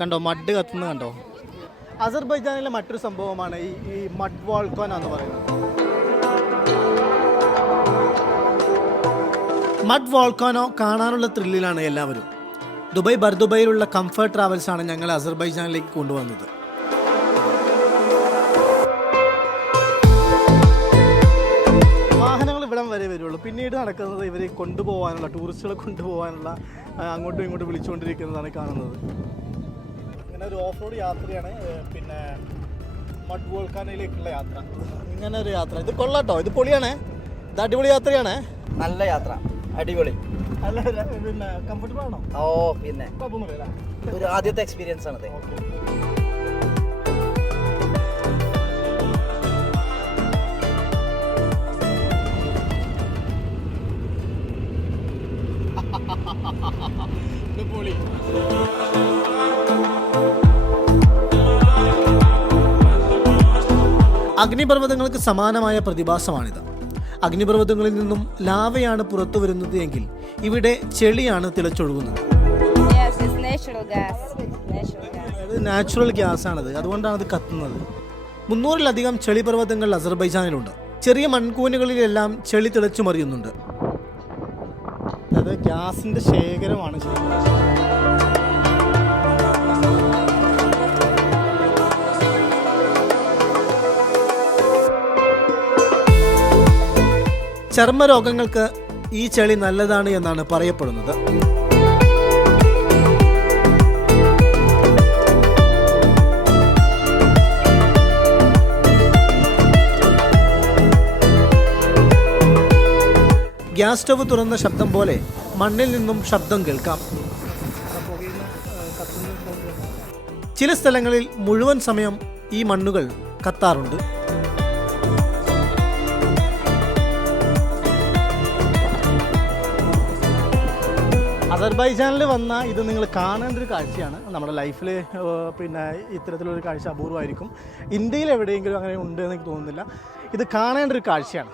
കണ്ടോ മഡ് കത്തുന്നത് കണ്ടോ. അസർബൈജാനിലെ മറ്റൊരു സംഭവമാണ് ഈ മഡ് വോൾക്കാനോ എന്ന് പറയുന്നത്. മഡ് വോൾക്കാനോ കാണാനുള്ള ത്രില്ലിലാണ് എല്ലാവരും. ദുബായ് ബർദുബൈയിലുള്ള കംഫർട്ട് ട്രാവൽസാണ് ഞങ്ങൾ അസർബൈജാനിലേക്ക് കൊണ്ടുവന്നത്. വാഹനങ്ങൾ ഇവിടം വരെ വരുള്ളൂ. പിന്നീട് നടക്കുന്നത് ഇവരെ കൊണ്ടുപോകാനുള്ള, ടൂറിസ്റ്റുകളെ കൊണ്ടുപോകാനുള്ള അങ്ങോട്ടും ഇങ്ങോട്ടും വിളിച്ചുകൊണ്ടിരിക്കുന്നതാണ് കാണുന്നത്. ഇങ്ങനെ ഒരു ഓഫ് റോഡ് യാത്രയാണ് പിന്നെ മഡ് വോൾക്കാനോയിലേക്കുള്ള യാത്ര. ഇങ്ങനെ ഒരു യാത്ര, ഇത് കൊള്ളാട്ടോ, ഇത് പൊളിയാണേ, ഇത് അടിപൊളി യാത്രയാണ്. നല്ല യാത്ര, അടിപൊളി. അല്ല പിന്നെ കംഫർട്ടബിൾ ആണോ? ഓ പിന്നെ ഒരു ആദ്യത്തെ എക്സ്പീരിയൻസ് ആണത്. അഗ്നിപർവ്വതങ്ങൾക്ക് സമാനമായ പ്രതിഭാസമാണിത്. അഗ്നിപർവ്വതങ്ങളിൽ നിന്നും ലാവയാണ് പുറത്തു വരുന്നത് എങ്കിൽ ഇവിടെ ചെളിയാണ് തിളച്ചൊഴുകുന്നത്. നാച്ചുറൽ ഗ്യാസ് ആണത്, അതുകൊണ്ടാണ് അത് കത്തുന്നത്. 300-ലധികം ചെളി പർവ്വതങ്ങൾ അസർബൈജാനിലുണ്ട്. ചെറിയ മൺകൂനുകളിലെല്ലാം ചെളി തിളച്ചു മറിയുന്നുണ്ട്. അത് ഗ്യാസിന്റെ ശേഖരമാണ്. ചർമ്മരോഗങ്ങൾക്ക് ഈ ചെളി നല്ലതാണ് എന്നാണ് പറയപ്പെടുന്നത്. ഗ്യാസ് സ്റ്റവ് തുറന്ന ശബ്ദം പോലെ മണ്ണിൽ നിന്നും ശബ്ദം കേൾക്കാം. ചില സ്ഥലങ്ങളിൽ മുഴുവൻ സമയം ഈ മണ്ണുകൾ കത്താറുണ്ട്. അസർബൈജാനിൽ വന്ന ഇത് നിങ്ങൾ കാണേണ്ട ഒരു കാഴ്ചയാണ്. നമ്മുടെ ലൈഫിൽ പിന്നെ ഇത്തരത്തിലൊരു കാഴ്ച അപൂർവമായിരിക്കും. ഇന്ത്യയിൽ എവിടെയെങ്കിലും അങ്ങനെ ഉണ്ട് എന്ന് എനിക്ക് തോന്നുന്നില്ല. ഇത് കാണേണ്ട ഒരു കാഴ്ചയാണ്.